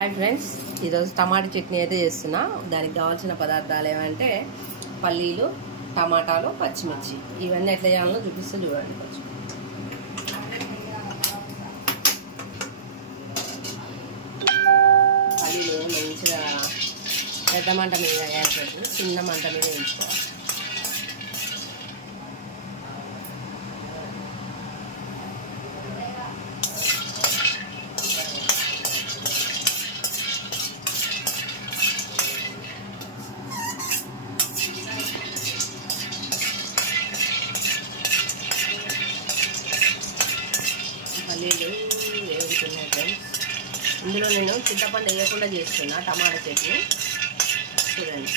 Hi friends, ఈరోజు టమాటా చట్నీ అయితే చేస్తున్నా. దానికి కావాల్సిన పదార్థాలు ఏమంటే పల్లీలు, టమాటాలు, పచ్చిమిర్చి. ఇవన్నీ ఎట్లా చేయాలో చూపిస్తే చూడండి. కొంచెం పల్లీలు మంచిగా పెద్ద మంట మీద వేయకూడదు, చిన్న మంట మీద వేయించుకోవాలి. పల్లీలు వేగుతున్నాయి ఫ్రెండ్స్. ఇందులో నేను చింతపండు వేయకుండా చేస్తున్నా టమాటా చట్నీ. చూడండి,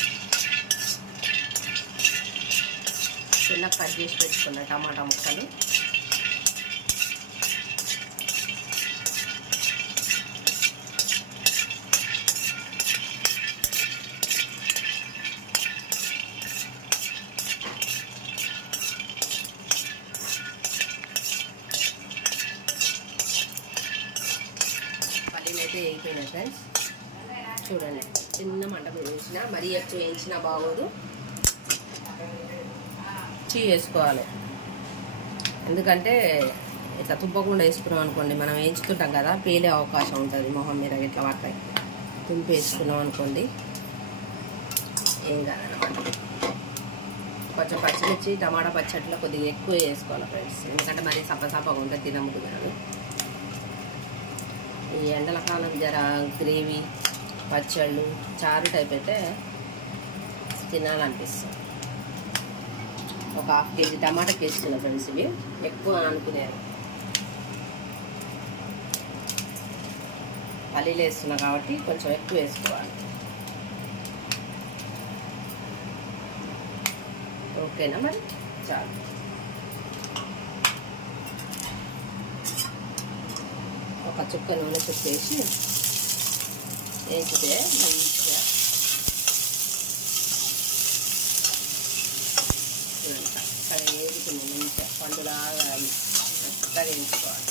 చిన్న కట్ చేసి పెట్టుకున్నా టమాటా ముక్కలు. అయితే వేగిపోయినాయి ఫ్రెండ్స్. చూడండి, చిన్న మంట మీద వేయించిన, మరీ ఎక్కువ వేయించినా బాగోదు. వేసుకోవాలి, ఎందుకంటే ఇట్లా తుప్పకుండా వేసుకున్నాం అనుకోండి, మనం వేయించుకుంటాం కదా, పేలే అవకాశం ఉంటుంది. మొహం మీద ఇట్లా వాటాయి తుంపి వేసుకున్నాం అనుకోండి, ఏం కాదన్నమాట. కొంచెం పచ్చిమిర్చి టమాటా పచ్చడిలో కొద్దిగా ఎక్కువ వేసుకోవాలి ఫ్రెండ్స్, ఎందుకంటే మరీ సప్పసప్పగా ఉంటుంది, తినముద్దు కాదు. ఈ ఎండల కాలం జర గ్రేవీ, పచ్చళ్ళు, చారు టైప్ అయితే తినాలనిపిస్తుంది. ఒక 1/2 కేజీ టమాటాకి వేస్తున్నా ఫ్రెండ్స్. ఇవి ఎక్కువ అనుకునేది, పల్లీలు వేస్తున్నా కాబట్టి కొంచెం ఎక్కువ వేసుకోవాలి. ఓకేనా మరి? చాలు. ఒక చుక్క నూనె చుక్కేసి వేసితే మంచిగా అక్కడ వేసుకుని మంచిగా పండులాగా మెత్తగా వేయించుకోవాలి.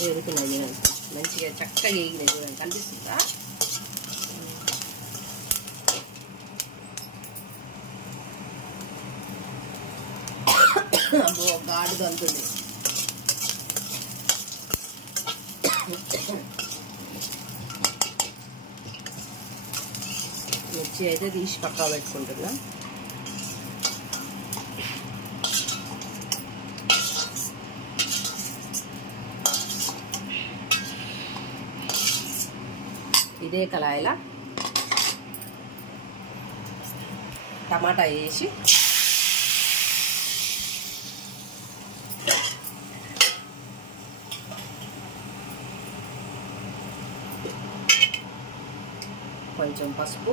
వేడుకున్నాయి చూడండి, మంచిగా చక్కగా వేగినాయి చూడండి, కనిపిస్తుందా? అబ్బో, గాడు దంతుంది. మిర్చి అయితే తీసి పక్కా పెట్టుకుంటున్నా. ఇదే కళాయిలా టమాటా వేసి కొంచెం పసుపు,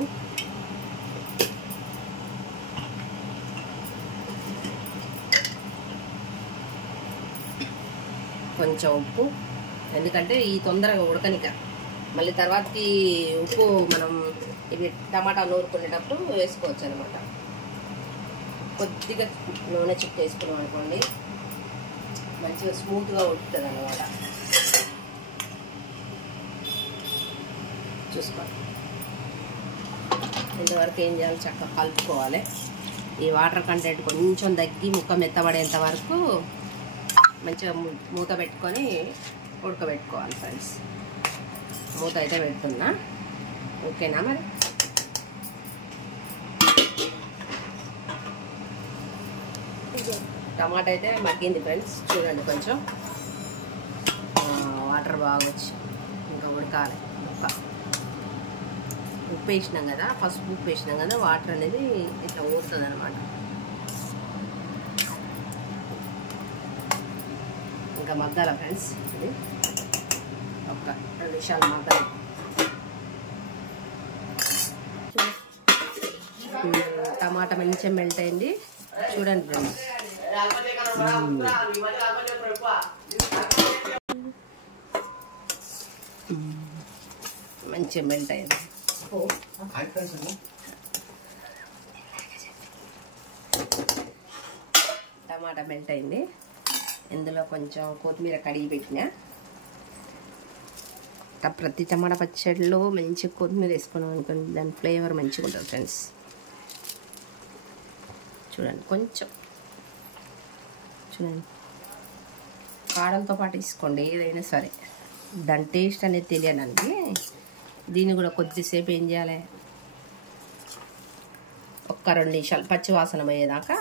కొంచెం ఉప్పు, ఎందుకంటే ఈ తొందరగా ఉడకనిక. మళ్ళీ తర్వాతకి ఉప్పు మనం ఇవి టమాటా నూరుకునేటప్పుడు వేసుకోవచ్చు అనమాట. కొద్దిగా నూనె చుక్క వేసుకున్నాం అనుకోండి, మంచిగా స్మూత్గా ఉడుకుతుంది అన్నమాట. చూసుకోండి, ఇంతవరకు ఏం చేయాలి, చక్కగా కలుపుకోవాలి. ఈ వాటర్ కంటెంట్ కొంచెం తగ్గి ముక్క మెత్తబడేంత వరకు మంచిగా మూత పెట్టుకొని ఉడకబెట్టుకోవాలి ఫ్రెండ్స్. మూత అయితే పెడుతున్నా. ఓకేనా మరి? టమాటా అయితే మగ్గింది ఫ్రెండ్స్. చూడండి, కొంచెం వాటర్ బాగా వచ్చి ఇంకా ఉడకాలి. ఉప్పు వేసినాం కదా, పసుపు ఉప్పు వేసినాం కదా, వాటర్ అనేది ఇట్లా ఊరుతుంది అనమాట. ఇంకా మగ్గాల ఫ్రెండ్స్. ఇది ఒక 2 నిమిషాలు మగ్గాలి. టమాటా మంచిగా మెల్ట్ అయింది చూడండి ఫ్రెండ్స్. మంచిగా మెల్ట్ అయింది. టమాటా మెల్ట్ అయింది. ఇందులో కొంచెం కొత్తిమీర కడిగి పెట్టిన. ప్రతి టమాటా పచ్చడిలో మంచిగా కొత్తిమీర వేసుకున్నాం అనుకోండి, దాని ఫ్లేవర్ మంచిగా ఉంటుంది ఫ్రెండ్స్. చూడండి కొంచెం చూడండి, కారంతో పాటు వేసుకోండి ఏదైనా సరే, దాని టేస్ట్ అనేది తెలియడానికి. దీన్ని కూడా కొద్దిసేపు ఏం చేయాలి, ఒక్క 2 నిమిషాలు పచ్చి వాసన పోయేదాకా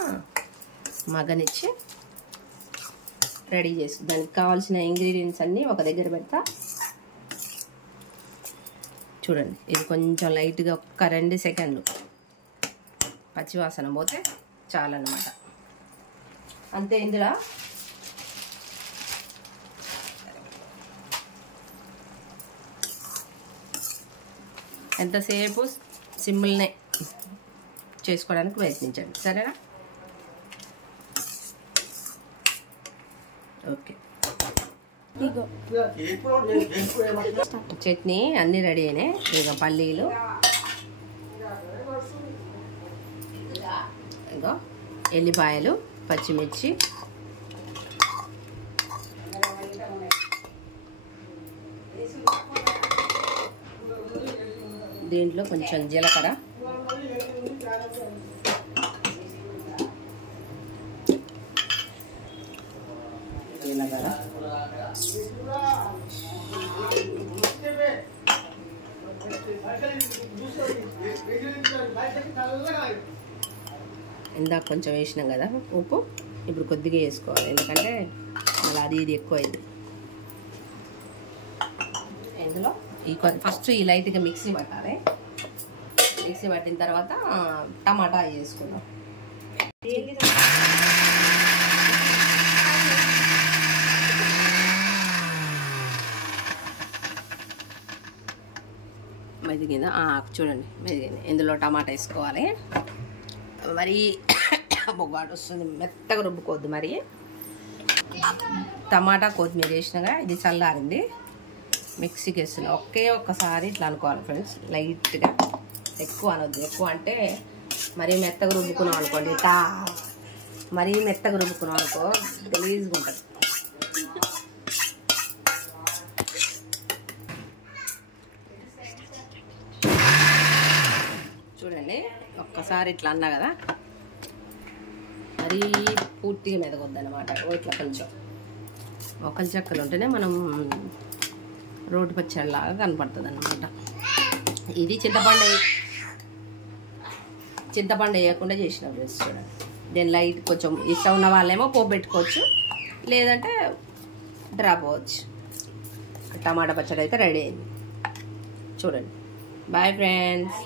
మగ్గనిచ్చి రెడీ చేసి దానికి కావాల్సిన ఇంగ్రీడియంట్స్ అన్నీ ఒక దగ్గర పెడతా. చూడండి ఇది కొంచెం లైట్గా ఒక్క 2 సెకండ్లు పచ్చి వాసన పోతే చాలన్నమాట. అంతే. ఇందులో ఎంతసేపు సింపుల్నే చేసుకోవడానికి ప్రయత్నించండి, సరేనా? ఓకే. చట్నీ అన్నీ రెడీ అయినాయి. ఇక పల్లీలు, ఇగో ఎల్లిపాయలు, పచ్చిమిర్చి, దీంట్లో కొంచెం జీలకర్ర, ఇందాక కొంచెం వేసినాం కదా ఉప్పు, ఇప్పుడు కొద్దిగా వేసుకోవాలి ఎందుకంటే మళ్ళీ అది ఇది ఎక్కువ అయింది. ఇందులో ఫస్ట్ ఈ లైట్గా మిక్సీ పట్టాలి. మిక్సీ పట్టిన తర్వాత టమాటా వేసుకుందాం. మెదిగిందా? చూడండి మెదిగింది. ఇందులో టమాటా వేసుకోవాలి. మరి బొగ్గాడు వస్తుంది, మెత్తగా రుబ్బుకోవద్దు. మరి టమాటా కొత్తిమీర వేసినాగా ఇది చల్లారింది, మిక్సీకి వేస్తున్నా. ఒక్కసారి ఇట్లా అనుకోవాలి ఫ్రెండ్స్, లైట్గా, ఎక్కువ అనొద్దు. ఎక్కువ అంటే మరీ మెత్తగా రుబ్బుకున్నాం అనుకోండి, మరీ మెత్తగా రుబ్బుకున్నాం అనుకో గలీజ్గా ఉంటుంది. చూడండి ఒక్కసారి ఇట్లా అన్నా కదా, మరీ పూర్తిగా మెదగొద్దు అనమాట. ఇట్లా కొంచెం ఒకరి చెక్కలు ఉంటేనే మనం రోటి పచ్చడిలాగా కనపడుతుంది అన్నమాట. ఇది చింతపండు వేయకుండా చేసిన ఫ్రెండ్స్. చూడండి దీని లైట్ కొంచెం ఇష్టం ఉన్న వాళ్ళేమో పోపు పెట్టుకోవచ్చు, లేదంటే డ్రాప్ అవ్వచ్చు. టమాటా పచ్చడి అయితే రెడీ అయింది. చూడండి. Bye friends.